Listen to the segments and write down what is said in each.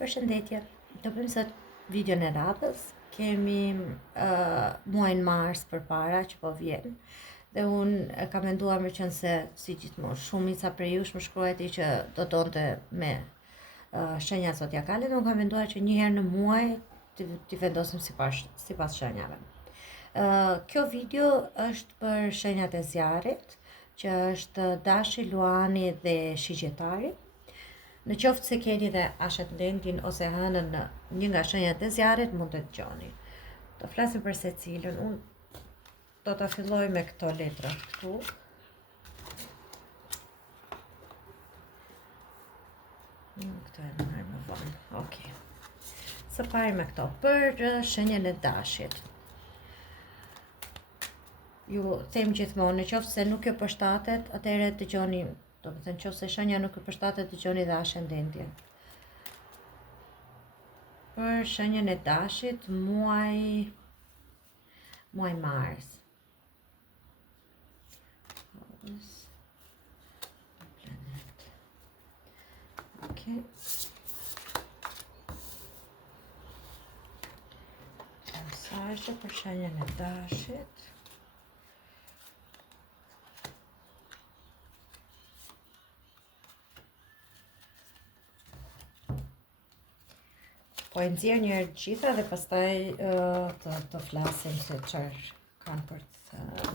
Përshëndetje, do bëjmë sot videon e radhës. Kemi muajin mars përpara që po vjen. Dhe unë kam menduar me qenë se si gjithmonë shumica prej jush më shkruajti që do donte me shenjat zodiakale, dhe unë kam menduar që një herë në muaj t'i vendosim sipas shenjave. Kjo video është për shenjat e zjarrit, që është Dashi, Luani dhe Shigjetari. Në qoftë se keni dhe ascendentin ose hënën në një nga shenjat e zjarrit, mund të dëgjoni. Do flasim për secilën. Unë do ta filloj me këto letra këtu. Këto e marr më vonë. Okej. Së pari me këto për shenjën e Dashit. Ju them gjithmonë, në qoftë se nuk ju përshtatet, atëherë dëgjoni. Do të thënë, nëse shenja nuk ju përshtatet, dëgjoni dhe ascendentin. Për shenjën e Dashit, muaj mars. Planet. Okej. Mesazhe për shenjën e Dashit. Po e nxjerr një herë gjitha dhe pastaj të flasim se çfarë kanë për të thënë.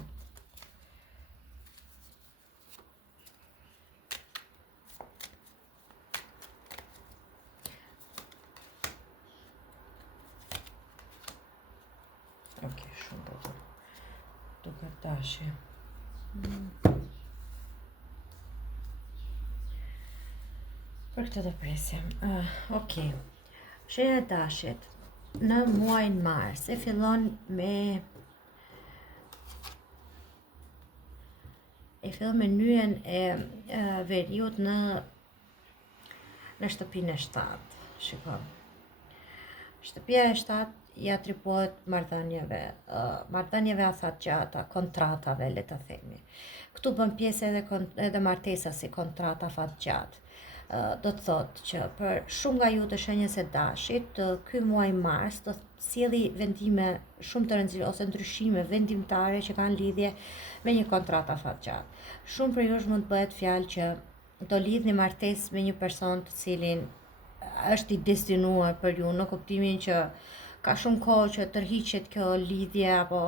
Okej, shumë bukur. Duket Dashi. Për këtë do presim. Okej. Shenja e Dashit në muajin mars e fillon me nyjen e veriut në shtëpinë e 7. Shiko. Shtëpia e 7 i atribuohet marrëdhënieve afatgjata, kontratave, le të themi. Këtu bën pjesë edhe martesa si kontrata afatgjat. Do të thotë që për shumë nga ju të shenjës e Dashit, ky muaj mars do sjelli vendime shumë të rëndësishme ose ndryshime vendimtare që kanë lidhje me një kontratë afatgjat. Shumë për jush mund të bëhet fjalë që do lidhni martesë me një person të cilin është i destinuar për ju, në kuptimin që ka shumë kohë që tërhiqet kjo lidhje, apo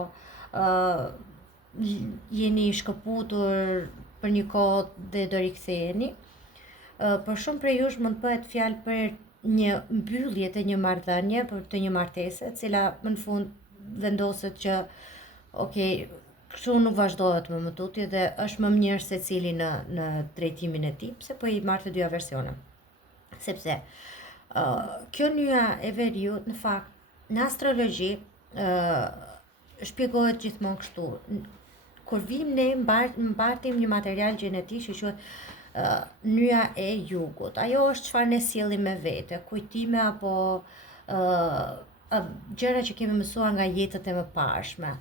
jeni shkëputur për një kohë dhe do riktheheni. Për shumë prej jush mund të bëhet fjalë për një mbyllje të një marrëdhënie, për të një martese, cila më në fund vendoset që kështu nuk vazhdohet më tutje dhe është më mirë secili në drejtimin e tij, pse po i marr të dyja versione. Sepse kjo nyja e veriut në fakt në astrologji shpjegohet gjithmonë kështu. Kur vim ne mbartim një material gjenetik që quhet nyja e jugut. Ajo është çfarë ne sjellim me vete, kujtime apo gjëra që kemi mësuar nga jetët e mëparshme.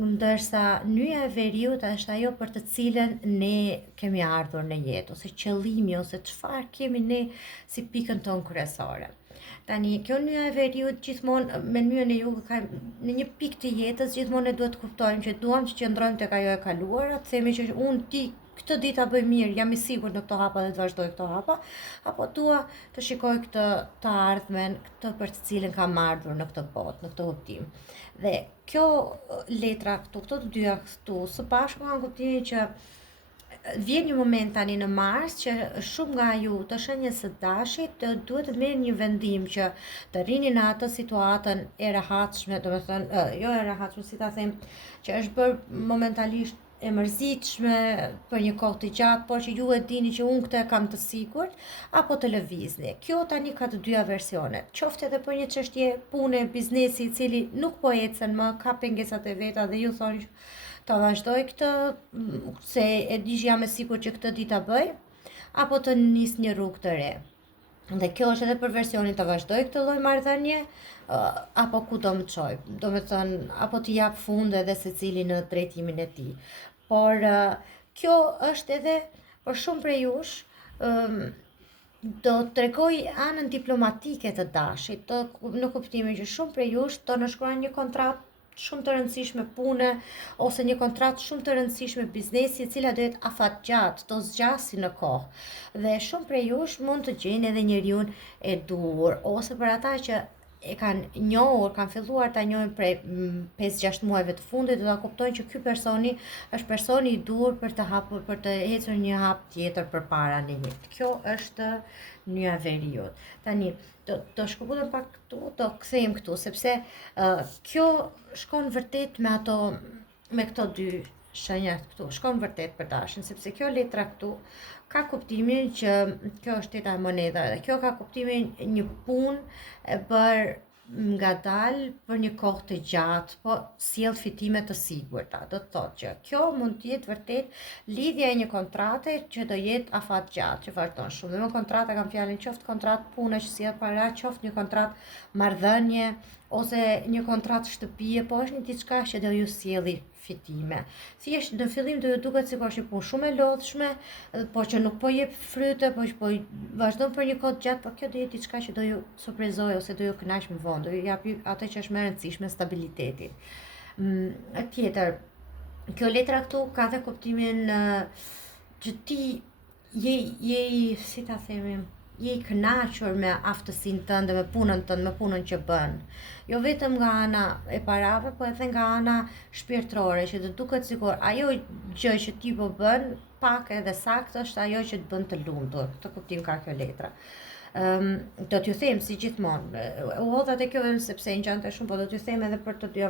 Ndërsa nyja e veriut është ajo për të cilën ne kemi ardhur në jetë, ose qëllimi, ose çfarë kemi ne si pikën tonë kryesore. Tani, kjo nyja e veriut gjithmonë me nyjën e jugut në një pikë të jetës gjithmonë ne duhet të kuptojmë që duam të qëndrojmë tek ajo e kaluara, të themi që unë ti këtë ditë ta bëj mirë, jam i sigurt në këto hapa dhe të vazhdoj këto hapa, apo dua të shikoj këtë të ardhmen, këtë për të cilën kam ardhur në këtë botë, në këtë kuptim. Dhe kjo letra këtu, këto të dyja këtu, së bashku kanë kuptimin që vjen një moment tani në mars që shumë nga ju të shenjës së Dashit duhet të merrni një vendim që të rrini në atë situatën e rehatshme, domethënë jo e rehatshme, si ta them, që është bërë momentalisht e mërzitshme për një kohë të gjatë, por që ju e dini që unë këtë kam të sigurt, apo të lëvizni. Kjo tani ka të dyja versione. Qoftë edhe për një çështje pune, biznesi i cili nuk po ecën më, ka pengesat e veta dhe ju thoni ta vazhdoj këtë, se e di që jam e sigurt që këtë ditë ta bëj, apo të nis një rrugë të re. Dhe kjo është edhe për versionin të vazhdoj këtë lloj marrëdhënie, apo ku do më çoj. Domethënë, apo të jap fund edhe secili në drejtimin e tij. Por kjo është edhe për shumë prej jush do të tregoj anën diplomatike të dashit, në kuptimin që shumë prej jush do në shkruajnë një kontratë shumë të rëndësishme pune ose një kontratë shumë të rëndësishme biznesi, e cila do jetë afatgjatë, do zgjasi në kohë. Dhe shumë prej jush mund të gjejnë edhe njeriun e duhur, ose për ata që e kanë njohur, kanë filluar ta njohin prej 5-6 muajve të fundit, do ta kuptojnë që ky personi është personi i duhur për të hapur, për të ecur një hap tjetër përpara në jetë. Kjo është nyja e veriut. Tani do shkëputem pak këtu, do kthejmë këtu sepse kjo shkon vërtet me këto dy shenjat këtu. Shkon vërtet për dashin, sepse kjo letra këtu ka kuptimin që kjo është teta e monedha dhe kjo ka kuptimin një punë e bërë ngadalë për një kohë të gjatë, po sjell fitime të sigurta. Do të thotë që kjo mund të jetë vërtet lidhja e një kontrate që do jetë afatgjatë, që vazhdon shumë. Dhe me kontrata kam fjalën qoftë kontratë pune që sjell para, qoftë një kontratë marrëdhënie ose një kontratë shtëpie, po është një diçka që do ju sjelli fitime. Thjesht në fillim do ju duket sikur është një punë shumë e lodhshme, po që nuk po jep fryte, po që po vazhdon për një kohë të gjatë, por kjo do jetë diçka që do ju surprizojë ose do ju kënaq më vonë, do ju japi atë që është më e rëndësishme, stabilitetin. Tjetër, kjo letra këtu ka dhe kuptimin që ti je si ta themi, je i kënaqur me aftësinë tënde, me punën tënde, me punën që bën. Jo vetëm nga ana e parave, po edhe nga ana shpirtërore, që të duket sikur ajo gjë që ti po bën, pak edhe saktë është ajo që të bën të lumtur. Këtë kuptim ka kjo letra. Do t'ju them si gjithmonë, u hodha te kjo sepse ngjante shumë, po do t'ju them edhe për të dy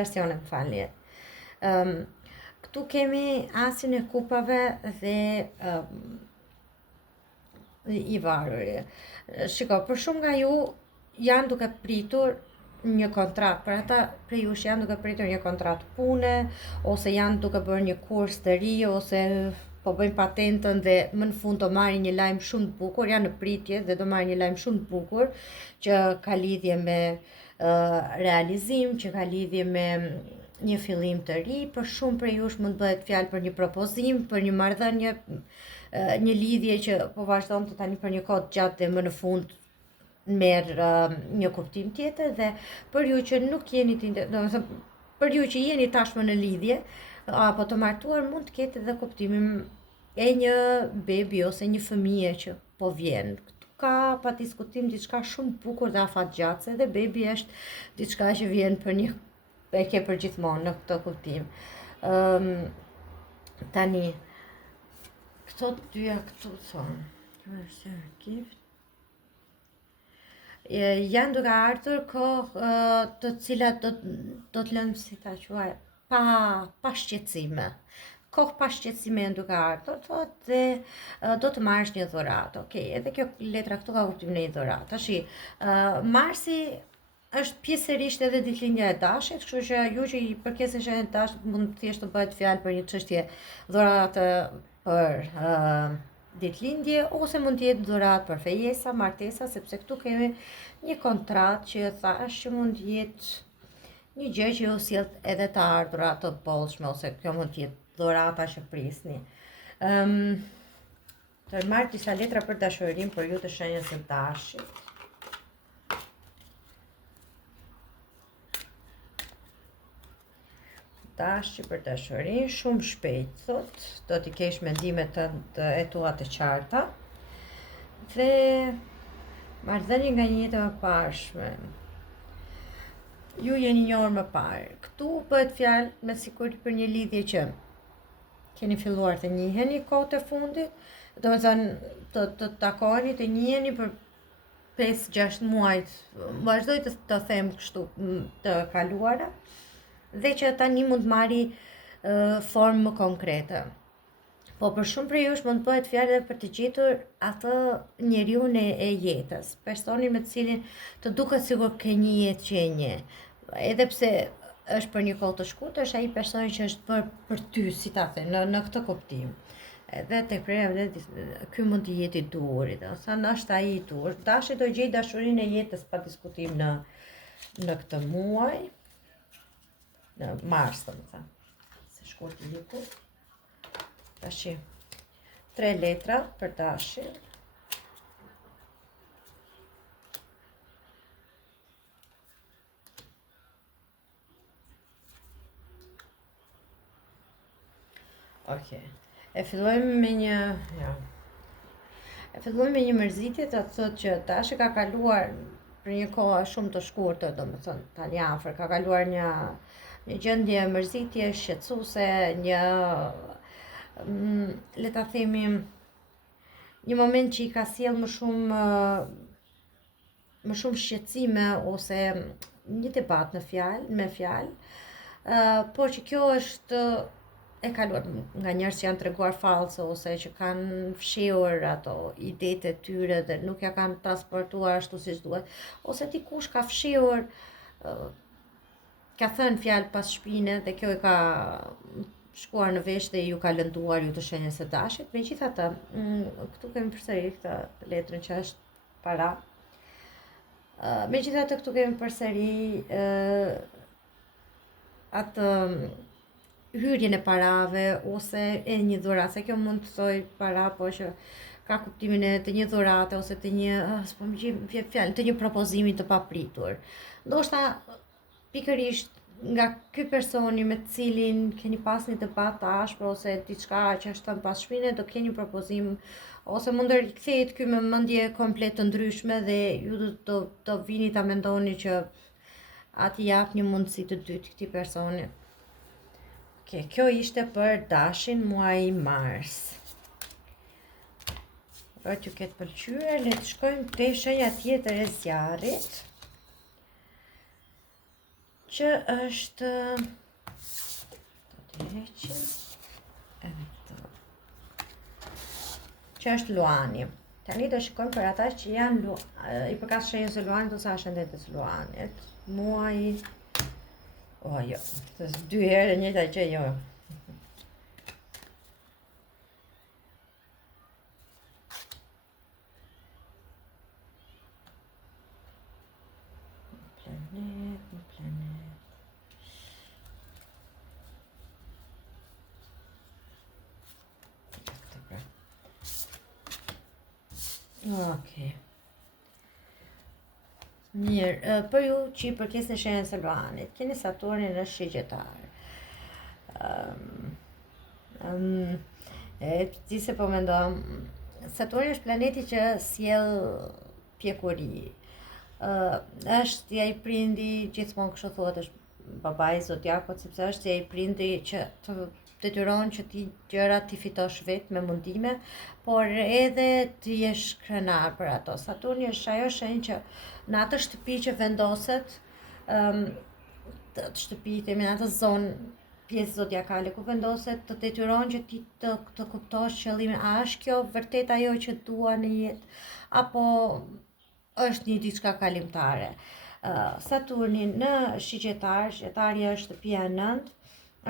versionet, më falni. Këtu kemi asin e kupave dhe i varuri. Shiko, për shumë nga ju janë duke pritur një kontratë, për ata prej jush janë duke pritur një kontratë pune, ose janë duke bërë një kurs të ri, ose po bëjnë patentën dhe më në fund do marrin një lajm shumë të bukur, janë në pritje dhe do marrin një lajm shumë të bukur që ka lidhje me realizim, që ka lidhje me një fillim të ri. Për shumë prej jush mund bëhet fjalë për një propozim, për një marrëdhënie, një lidhje që po vazhdon të tani për një kohë të gjatë dhe më në fund merr një kuptim tjetër. Dhe për ju që nuk jeni domethënë për ju që jeni tashmë në lidhje apo të martuar, mund të ketë edhe kuptimin e një bebi ose një fëmije që po vjen. Këtu ka pa diskutim diçka shumë bukur dhe afatgjatëse, dhe bebi është diçka që vjen për një e ke për gjithmonë në këtë kuptim. Tani këto dyja këtu thonë gift janë duke ardhur kohë të cilat do të lënë, si ta quaj, pa shqetësime. Kohë pa shqetësime janë duke ardhur, thotë, dhe do të marrësh një dhuratë. Okej, edhe kjo letra këtu ka kuptimin e një dhuratë. Tashi, Marsi është pjesërisht edhe ditëlindja e dashit, kështu që ju që i përket shenjave të dashit mund thjesht të bëhet fjalë për një çështje dhurate për ditëlindje, ose mund të jetë dhuratë për fejesa, martesa, sepse këtu kemi një kontratë që thash që mund të jetë një gjë që ju sjell edhe të ardhura të bollshme, ose kjo mund të jetë dhurata që prisni. Të marr disa letra për dashurinë për ju të shenjës së dashit. Dashi për dashurinë, shumë shpejt, thot, do t'i kesh mendimet e tua të qarta dhe marrëdhënie nga një jetë më parshme. Ju jeni njohur më parë. Këtu bëhet fjalë me siguri për një lidhje që keni filluar të njiheni kohët e fundit, domethënë të takoheni, të njiheni për 5-6 muaj, vazhdoj të them kështu, të kaluara, dhe që tani mund të marri formë më konkrete. Po për shumë prej jush mund të bëhet fjalë edhe për të gjetur atë njeriun e jetës, personin me të cilin të duket sikur ke një jetë që e njeh. Edhe pse është për një kohë të shkurtër, është ai personi që është bërë për ty, si ta them, në këtë kuptim. Edhe tek preja ky mund të jetë i duhurit, ose është ai i duhur. Dashi do gjej dashurinë e jetës pa diskutim në këtë muaj. Në mars, domethënë, se shkurt i liku. Tashi, 3 letra për dashin. Okej. E fillojmë me një, ja. E fillojmë me një mërzitje të thotë që tash ka kaluar për një kohë shumë të shkurtër, domethënë tani afër ka kaluar një gjendje mërzitje shqetësuese, le ta themi një moment që i ka sjell më shumë shqetësime ose një debat me fjalë, por që kjo është e kaluar nga njerëz që janë treguar fallse ose që kanë fshehur ato idetë e tyre dhe nuk ja kanë transportuar ashtu siç duhet, ose dikush ka fshehur ka thënë fjalë pas shpine dhe kjo e ka shkuar në vesh dhe ju ka lënduar ju të shenjës së dashit. Megjithatë, këtu kemi përsëri këtë letrën që është para. Megjithatë këtu kemi përsëri atë hyrjen e parave ose e një dhuratë, se kjo mund të thoj para, po që ka kuptimin e të një dhurate ose të një, s'po më vjen fjalë, të një propozimi të papritur. Ndoshta pikërisht nga ky personi me të cilin keni pas një debat të ashpër ose diçka që është thënë pas shpine, do keni një propozim ose mund të rikthehet ky me mendje komplet të ndryshme dhe ju do vini ta mendoni që aty jap një mundësi të dytë këtij personi. Okej, kjo ishte për dashin muaj mars. Për t'ju ketë pëlqyer, le të shkojmë te shenja tjetër e zjarrit, që është të heqim që është luani. Tani do shikojmë për ata që janë i përkat shenjës së luanit ose ascendentës luanit. Muaji jo, të dy herë e njëjta gjë jo. Planet. Okej. Mirë, për ju që i përkesni shenjës së luanit, keni Saturnin në shigjetar. Ti se po mendom, Saturni është planeti që sjell pjekuri. Është ja i prindi, gjithmonë kështu thuhet, është babai i zodiakut, sepse është ja i prindi që të detyron që ti gjërat ti fitosh vetë me mundime, por edhe të jesh krenar për ato. Saturni është ajo shenjë që në atë shtëpi që vendoset, të shtëpitë në atë zonë pjesë zodiakale ku vendoset, të detyron që ti të kuptosh qëllimin, a është kjo vërtet ajo që dua në jetë, apo është një diçka kalimtare. Saturni në shigjetar, shigjetari është shtëpia e 9,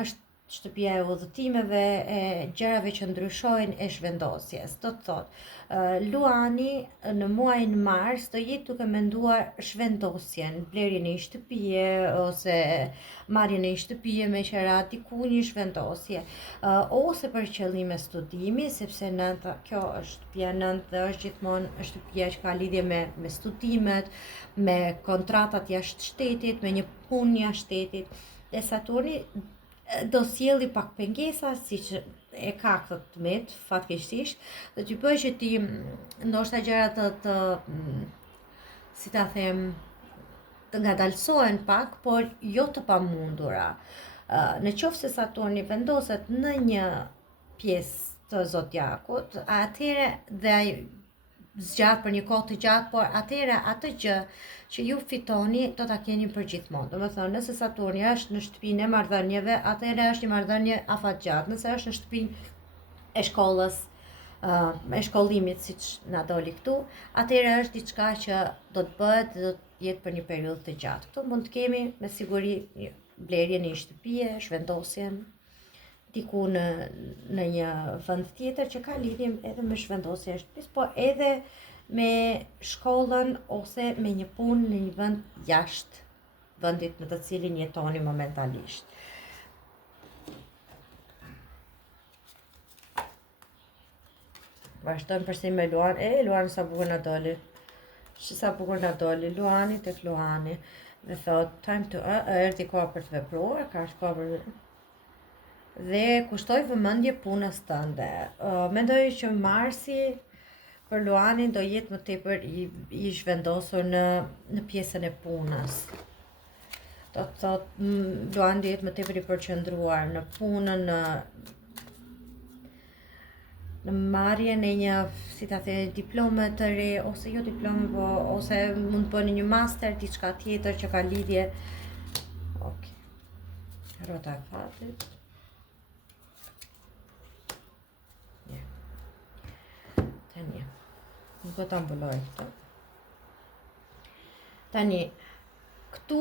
është shtëpia e udhëtimeve, e gjërave që ndryshojnë, e zhvendosjes. Do të thotë, luani në muajin mars do jetë duke menduar zhvendosjen, blerjen e një shtëpie ose marrjen e një shtëpie me qira diku një zhvendosje, ose për qëllime studimi, sepse kjo është shtëpia 9 dhe është gjithmonë shtëpia që ka lidhje me studimet, me kontratat jashtë shtetit, me një punë jashtë shtetit. Dhe Saturni do sjelli pak pengesa, siç e ka këtë tmet, fatkeqësisht, dhe t'ju bëjë që ti ndoshta gjërat të si ta them, të ngadalsohen pak, por jo të pamundura. Në qoftë se Saturni vendoset në një pjesë të zodiakut, atëherë dhe ai zgjat për një kohë të gjatë, por atëherë atë gjë që ju fitoni do ta keni për gjithmonë. Domethënë, nëse Saturni është në shtëpinë e marrëdhënieve, atëherë është një marrëdhënie afatgjatë. Nëse është në shtëpinë e shkollës, e shkollimit siç na doli këtu, atëherë është diçka që do të bëhet dhe do të jetë për një periudhë të gjatë. Këtu mund të kemi me siguri blerjen e një shtëpie, zhvendosjen diku në një vend tjetër që ka lidhje edhe me zhvendosjen e shtëpisë, po edhe me shkollën ose me një punë në një vend jashtë vendit në të cilin jetoni momentalisht. Vazhdojmë përsëri me Luan. Luani sa bukur na doli. Sa bukur na doli Luani tek Luani. Dhe thot time to erdhi koha për të vepruar, ka ardhur koha për dhe kushtoj vëmendje punës tënde. Mendoj që Marsi për Luanin do jetë më tepër i zhvendosur në pjesën e punës. Do të thotë Luani do jetë më tepër i përqendruar në punën, në marrjen e një, si ta them, diplome të re, ose jo diplome, po ose mund të bëni një master, diçka tjetër që ka lidhje. Okej. Rrota e fatit. Tani. Nuk do ta mbuloj këtë. Tani, këtu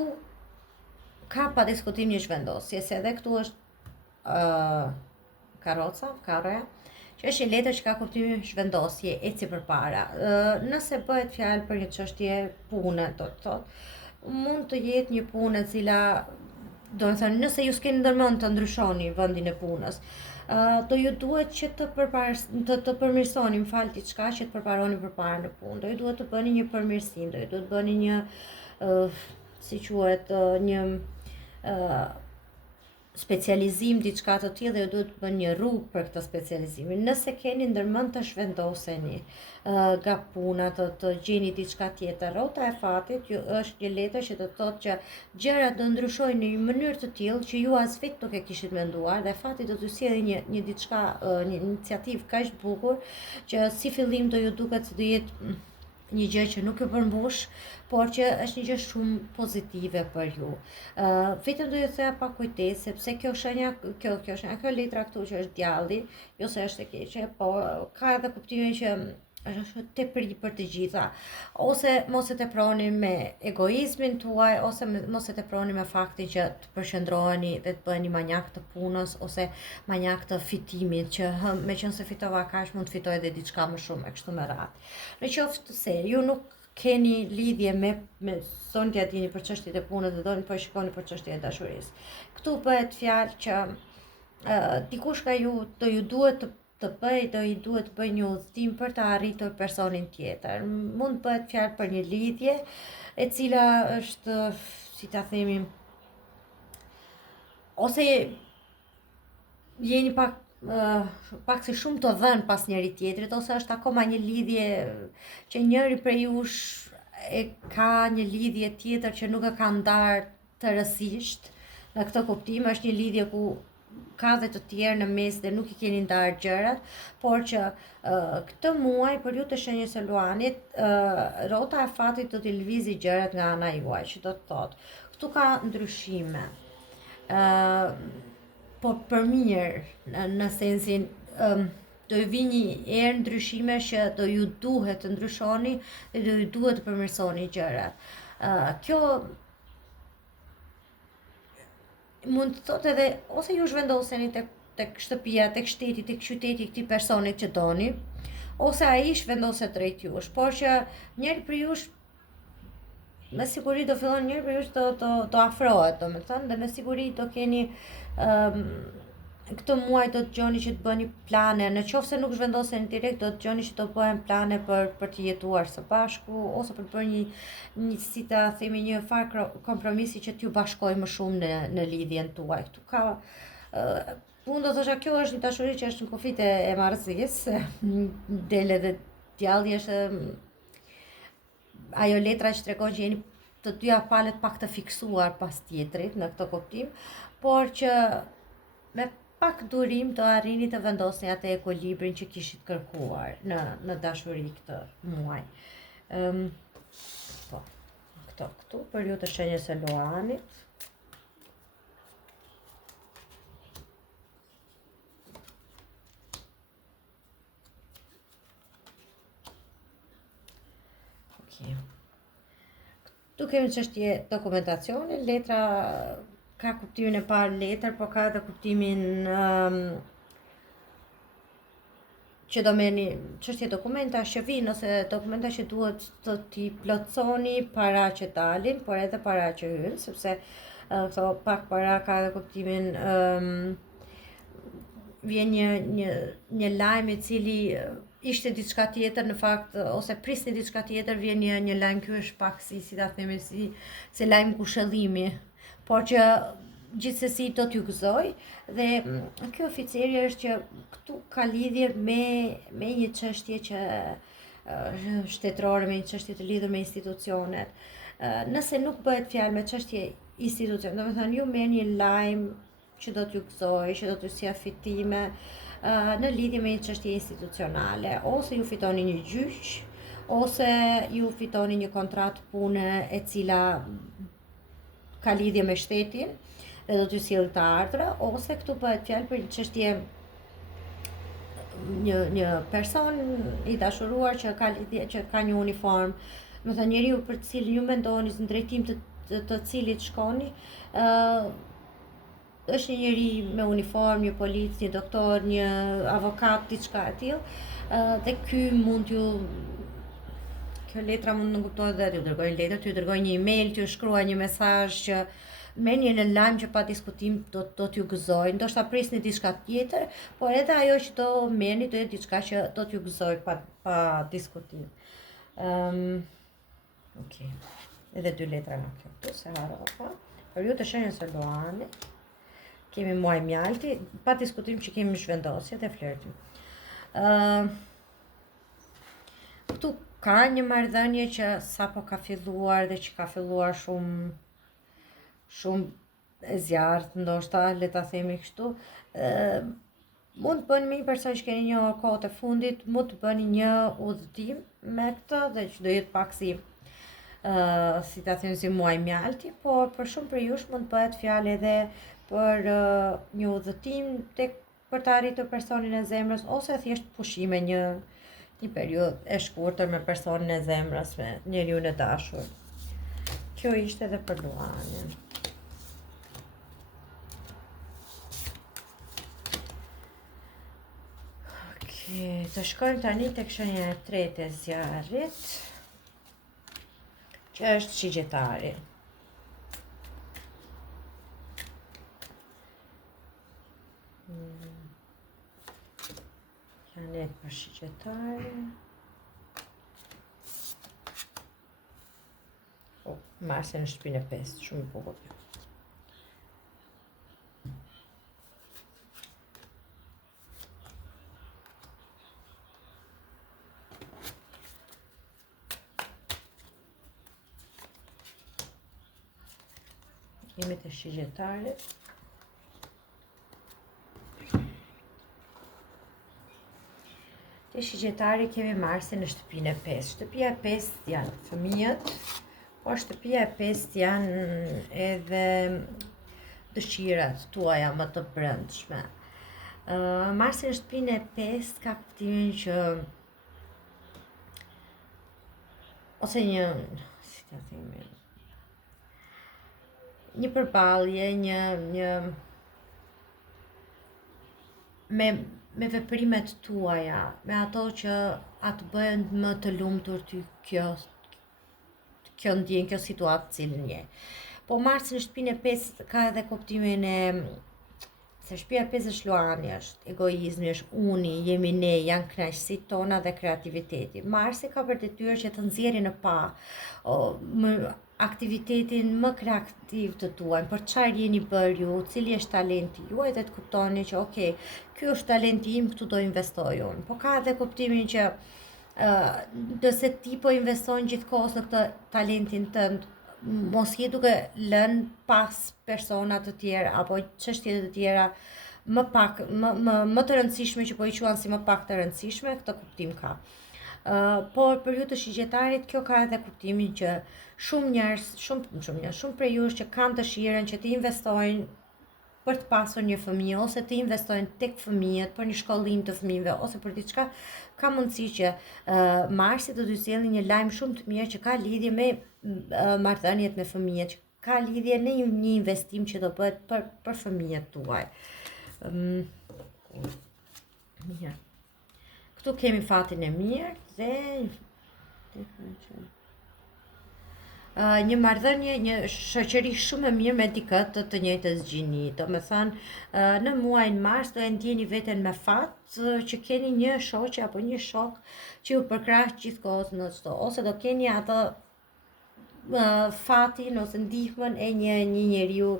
ka pa diskutim një zhvendosje, se edhe këtu është karoja, që është një letër që ka kuptimin zhvendosje, eci përpara. Nëse bëhet fjalë për një çështje pune, do të thotë, mund të jetë një punë e cila, do të thënë, nëse ju s'keni ndërmend të ndryshoni vendin e punës, do ju duhet që të përmirësoni, më fal, diçka që të përparoni përpara në punë. Do ju duhet të bëni një përmirësim, do ju duhet të bëni një si quhet, një specializim, diçka të tillë, dhe ju duhet të bëni një rrugë për këtë specializim. Nëse keni ndërmend të zhvendoseni nga puna, të gjeni diçka tjetër, rrota e fatit është një letër që do të thotë që gjërat do ndryshojnë në një mënyrë të tillë që ju as vetë nuk e kishit menduar, dhe fati do t'ju sjellë një diçka, një iniciativë kaq të bukur që si fillim do ju duket se do jetë një gjë që nuk e përmbush, por që është një gjë shumë pozitive për ju. Vetëm do ju thoya pa kujdes, sepse kjo letra këtu që është djalli, jo se është e keqe, por ka edhe kuptimin që është tepër për të gjitha. Ose mos e teproni me egoizmin tuaj, ose mos e teproni me faktin që të përqendroheni dhe të bëheni manjak të punës ose manjak të fitimit, që meqense fitova kaq, mund të fitoj edhe diçka më shumë e kështu me radhë. Në qoftë se ju nuk keni lidhje me sonë t'ja dini për çështjet e punës dhe doni po shikoni për çështjen e dashurisë. Këtu bëhet fjalë që dikush nga ju do ju duhet të bëj një udhëtim për të arritur personin tjetër. Mund bëhet fjalë për një lidhje e cila është, si ta themi, ose jeni pak si shumë të dhënë pas njëri tjetrit, ose është akoma një lidhje që njëri prej jush e ka një lidhje tjetër që nuk e ka ndarë të rësisht. Në këtë kuptim është një lidhje ku ka dhe të tjerë në mes dhe nuk i keni ndarë gjërat, por që këtë muaj për ju të shenjës së Luanit, rrota e fatit do t'i lëvizë gjërat nga ana juaj, që do të thotë, këtu ka ndryshime, por për mirë, në sensin do ju vi një erë ndryshime që do ju duhet të ndryshoni dhe do ju duhet të përmirësoni gjërat. Kjo mund të thotë edhe ose ju zhvendoseni tek shtëpia, tek shteti, tek qyteti i këtij personit që doni, ose ai zhvendoset drejt jush, por që njëri prej jush me siguri do fillon njëri prej jush do afrohet, domethënë, dhe me siguri do keni këtë muaj do të dëgjoni që të bëni plane, në qoftë se nuk zhvendoseni direkt, do të dëgjoni që do bëhen plane për të jetuar së bashku, ose për të bërë një si ta themi, një farë kompromisi që t'ju bashkojë më shumë në lidhjen tuaj. Këtu ka unë do thosha, kjo është një dashuri që është në kufit e marrëzisë, del edhe djalli është ajo letra që tregon që jeni të dyja palët pak të fiksuar pas tjetrit në këtë kuptim, por që me pak durim të arrini të vendosni atë ekuilibrin që kishit kërkuar në dashuri këtë muaj. Po, këtu për ju të shenjës së Luanit. Tu kemi çështje dokumentacioni, letra ka kuptimin e parë letër, por ka edhe kuptimin që do merrni çështje dokumenta që vinë, ose dokumenta që duhet të t'i plotësoni para që dalin, por edhe para që hynë, sepse këto pak para ka edhe kuptimin vjen një lajm i cili ishte diçka tjetër në fakt, ose prisni diçka tjetër, vjen një lajm, ky është pak si ta themi, si lajm kushëllimi, por që gjithsesi do t'ju gëzoj dhe ky oficeri është që këtu ka lidhje me një çështje që shtetërore, me një çështje të lidhur me institucionet. Nëse nuk bëhet fjalë me çështje institucion, domethënë ju merrni një lajm që do t'ju gëzoj, që do t'ju sjell fitime në lidhje me një çështje institucionale, ose ju fitoni një gjyq, ose ju fitoni një kontratë pune e cila ka lidhje me shtetin dhe do t'ju sjellë të ardhra, ose këtu bëhet fjalë për një çështje një person i dashuruar që ka lidhje, që ka një uniform, do të thënë njeriu për të cilin ju mendoni në drejtim të cilit shkoni, është një njeri me uniform, një polic, një doktor, një avokat, diçka e tillë, dhe ky mund t'ju kjo letra mund të kuptohet dhe t'ju dërgojnë letër, t'ju dërgojnë një email, t'ju shkruaj një mesazh që merrni në lajm që pa diskutim do t'ju gëzoj, ndoshta prisni diçka tjetër, por edhe ajo që do merrni do jetë diçka që do t'ju gëzoj pa diskutim. Okej. Edhe 2 letra nga kjo këtu, se harrova pa. Për ju të shenjës së Luani, kemi muaj mjalti, pa diskutim që kemi zhvendosje dhe flirtim. Këtu ka një marrëdhënie që sapo ka filluar dhe që ka filluar shumë e zjarrt, ndoshta le ta themi kështu. Mund të bëni me një person që keni një kohë të fundit, mund të bëni një udhëtim me këtë dhe që do jetë pak si ta them si muaj mjalti, por për shumë për jush mund të bëhet fjalë edhe për një udhëtim për të arritur personin e zemrës, ose thjesht pushime një periudhë e shkurtër me personin e zemrës, me njeriun e dashur. Kjo ishte edhe për Luanin. Okej, të shkojmë tani tek shenja e tretë e zjarrit, që është shigjetari. Planet për shigjetari. Marsi në shtëpinë e 5, shumë i bukur. Jemi të shigjetarit. Të shigjetari kemi Marsin në shtëpinë e 5. Shtëpia e 5 janë fëmijët, por shtëpia e 5 janë edhe dëshirat tuaja më të brendshme. Marsi në shtëpinë e 5 ka kuptimin që ose një, si ta themi, një përballje, me veprimet tuaja, me ato që atë bëhen më të lumtur ty kjo ndjenjë, kjo situatë cilën je. Po Marsi në shtëpinë e 5 ka edhe kuptimin e se shtëpia e 5 është Luani, është egoizmi, është uni, jemi ne, janë kënaqësitë tona dhe kreativiteti. Marsi ka për detyrë që të nxjerrë në pa aktivitetin më kreativ të tuaj, për çfarë jeni bërë ju, cili është talenti juaj dhe të kuptoni që okay, ky është talenti im, këtu do investoj unë. Po ka edhe kuptimin që nëse ti po investon gjithkohës në këtë talentin tënd, mos je duke lënë pas persona të tjerë apo çështje të tjera më të rëndësishme që po i quan si më pak të rëndësishme, këtë kuptim ka. Por për ju të shigjetarit kjo ka edhe kuptimin që shumë prej jush që kanë dëshirën që të investojnë për të pasur një fëmijë ose të investojnë tek fëmijët për një shkollim të fëmijëve ose për diçka, ka mundësi që Marsi do t'ju sjellë një lajm shumë të mirë që ka lidhje me marrëdhëniet me fëmijët, që ka lidhje në një investim që do bëhet për fëmijët tuaj. Mirë. Këtu kemi fatin e mirë dhe një marrëdhënie, një shoqëri shumë e mirë me dikë të njëjtës gjini. Domethënë në muajin Mars do e ndjeni veten me fat që keni një shoqe apo një shok që ju përkrah gjithkohës në çdo, ose do keni atë fatin ose ndihmën e një njeriu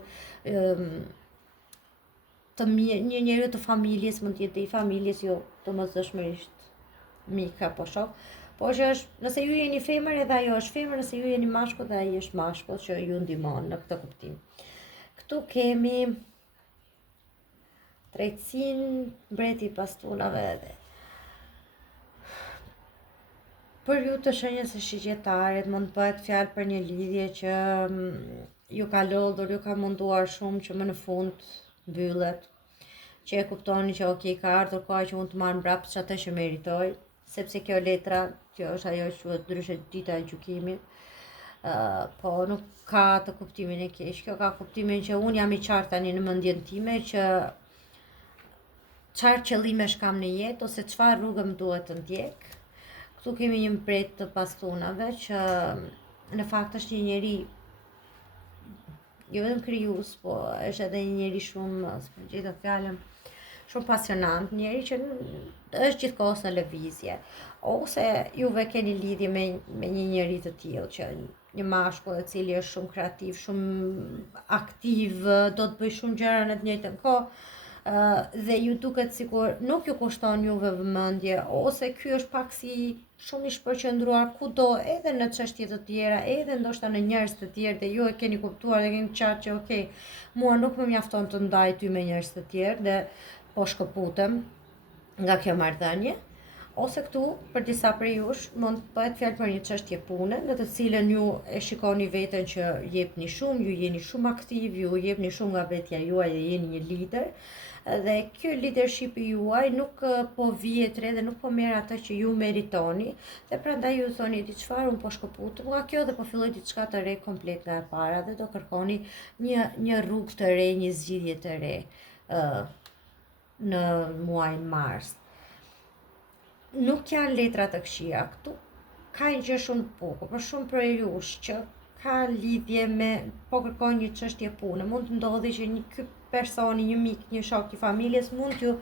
një njeriu të familjes, mund të jetë i familjes, jo domosdoshmërisht mik apo shok, po që është, nëse ju jeni femër edhe ajo është femër, nëse ju jeni mashkull dhe ai është mashkull që ju ndihmon në këtë kuptim. Këtu kemi drejtësinë, mbreti i pastunave edhe. Për ju të shenjës së shigjetarit mund të bëhet fjalë për një lidhje që ju ka lodhur, ju ka munduar shumë që më në fund mbyllet, që e kuptoni që ok, ka ardhur koha që unë të marr mbrapsht atë që meritoj, sepse kjo letra, kjo është ajo që quhet ndryshe dita e gjykimit, po nuk ka të kuptimin e keq, kjo ka kuptimin që unë jam i qartë tani në mendjen time që çfarë qëllimesh kam në jetë ose çfarë rrugë më duhet të ndjek. Këtu kemi një mbret të pastunave që në fakt është një njeri jo vetëm krijues, po është edhe një njeri shumë, s'po gjej fjalën, shumë pasionant, njeri që është gjithkohës në lëvizje, ose juve keni lidhje me një njeri të tillë që një mashkull i cili është shumë kreativ, shumë aktiv, do të bëj shumë gjëra në të njëjtën kohë, dhe ju duket sikur nuk ju kushton juve vëmendje, ose ky është pak si shumë i shpërqendruar kudo, edhe në çështje të tjera, edhe ndoshta në njerëz të tjerë, dhe ju e keni kuptuar dhe keni qartë që ok, mua nuk më mjafton të ndaj ty me njerëz të tjerë dhe po shkëputem nga kjo marrëdhënie. Ose këtu, për disa prej jush, mund të bëhet fjalë për një çështje pune, në të cilën ju e shikoni veten që jepni shumë, ju jeni shumë aktiv, ju jepni shumë nga vetja juaj dhe jeni një lider, dhe ky leadershipi juaj nuk po vihet re dhe nuk po merr atë që ju meritoni, dhe prandaj ju thoni di çfarë, un po shkëputem nga kjo dhe po filloj diçka të re komplet nga e para dhe do kërkoni një rrugë të re, një zgjidhje të re në muajin mars. Nuk janë letra të këqija këtu, ka një gjë shumë të bukur, për shumë prej jush që ka lidhje me, po kërkon një çështje pune, mund të ndodhi që ky personi, një mik, një shok i familjes mund t'ju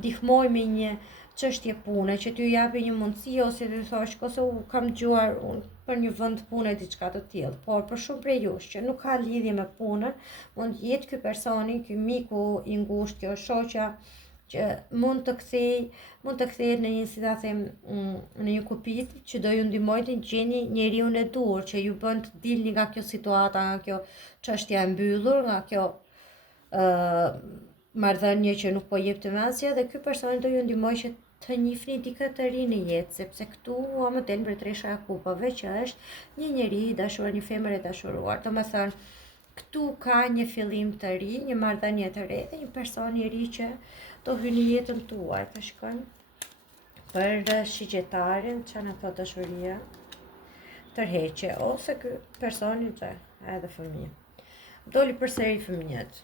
ndihmoj me një çështje pune, që t'ju japi një mundësi ose t'ju thosh ose kam dëgjuar për një vend pune diçka të tillë, por për shumë prej jush që nuk ka lidhje me punën, mund jetë ky personi, ky miku i ngushtë, kjo shoqja që mund të kthehet në një, si ta them, në një kupit që do ju ndihmoj të gjeni njeriu e dur që ju bën të dilni nga kjo situata, nga kjo çështja e mbyllur, nga kjo marrëdhënie që nuk po jep të mendje, dhe ky person do ju ndihmoj që të njihni dikë të ri në jetë, sepse këtu më del mbretëresha e kupave që është një njeri i dashur, një femër e dashuruar. Domethënë, këtu ka një fillim të ri, një marrëdhënie të re dhe një person i ri që do hyjë në jetën tuaj. Të shkojmë për shigjetarin, çfarë na thotë dashuria, tërheqje, ose ky personi që edhe fëmijë. Doli përsëri fëmijët.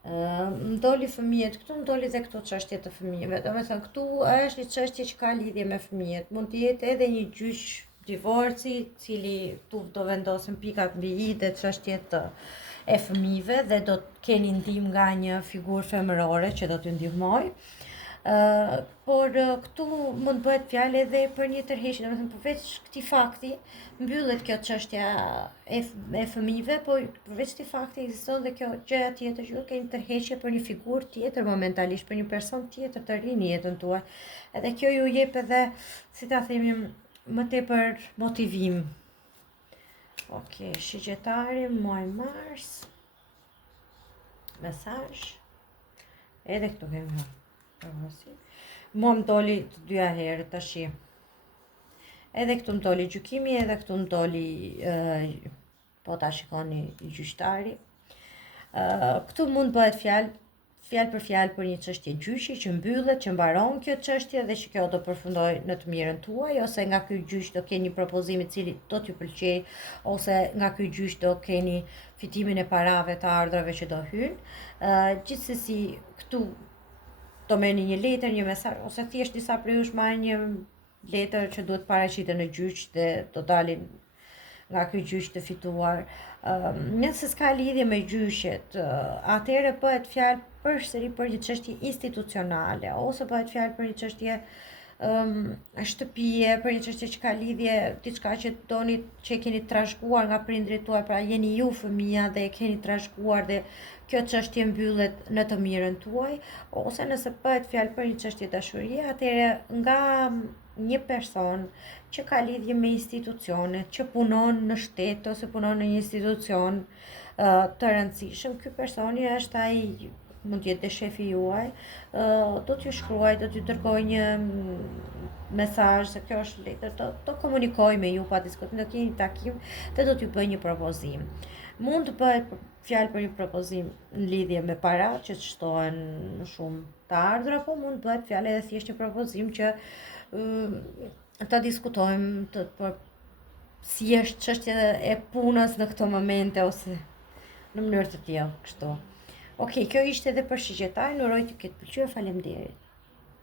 M'doli fëmijët këtu, m'doli dhe këto çështje të fëmijëve. Domethënë këtu është një çështje që ka lidhje me fëmijët. Mund të jetë edhe një gjyq divorci, cili tu do vendosen pikat mbi i dhe çështjet e fëmijëve dhe do të keni ndihmë nga një figurë femërore që do t'ju ndihmoj. Por këtu mund bëhet fjalë edhe për një tërheqje, domethënë përveç këtij fakti mbyllet kjo çështja e fëmijëve, por përveç këtij fakti ekziston dhe kjo gjëja tjetër që ju keni tërheqje për një figurë tjetër momentalisht, për një person tjetër të ri në jetën tuaj. Edhe kjo ju jep edhe, si ta themi, më tepër motivim. Okej, shigjetari, muaj mars, mesazh, edhe këtu kemi mua më doli të dyja herë tash. Edhe këtu më doli gjykimi, edhe këtu më doli po ta shikoni gjyqtari. Këtu mund bëhet fjalë për fjalë për një çështje gjyqi që mbyllet, që mbaron kjo çështje dhe që kjo do përfundoj në të mirën tuaj, ose nga ky gjyq do keni një propozim i cili do t'ju pëlqej, ose nga ky gjyq do keni fitimin e parave të ardhrave që do hyjnë. Gjithsesi këtu do merrni një letër, një mesazh, ose thjesht disa prej jush marrin një letër që duhet paraqitet në gjyq dhe do dalin nga ky gjyq të fituar. Nëse s'ka lidhje me gjyqet, atëherë bëhet fjalë përsëri për një çështje institucionale, ose bëhet fjalë për një çështje shtëpie, për një çështje që ka lidhje diçka që që e keni trashëguar nga prindrit tuaj, pra jeni ju fëmia dhe e keni trashëguar dhe kjo çështje mbyllet në të mirën tuaj, ose nëse bëhet fjalë për një çështje dashurie, atëherë nga një person që ka lidhje me institucionet, që punon në shtet ose punon në një institucion të rëndësishëm, ky personi është ai, mund të jetë dhe shefi juaj, do t'ju shkruaj, do t'ju dërgoj një mesazh se kjo është letër, do komunikoj me ju pa diskutim, do keni takim dhe do t'ju bëj një propozim. Mund të bëhet fjalë për një propozim në lidhje me para që të shtohen shumë të ardhur, apo mund të bëhet fjalë edhe thjesht një propozim që ta diskutojmë si është çështja e punës në këto momente ose në mënyrë të tillë, kështu. Okej, kjo ishte edhe për shigjetaj, në uroj të ketë pëlqyer, faleminderit.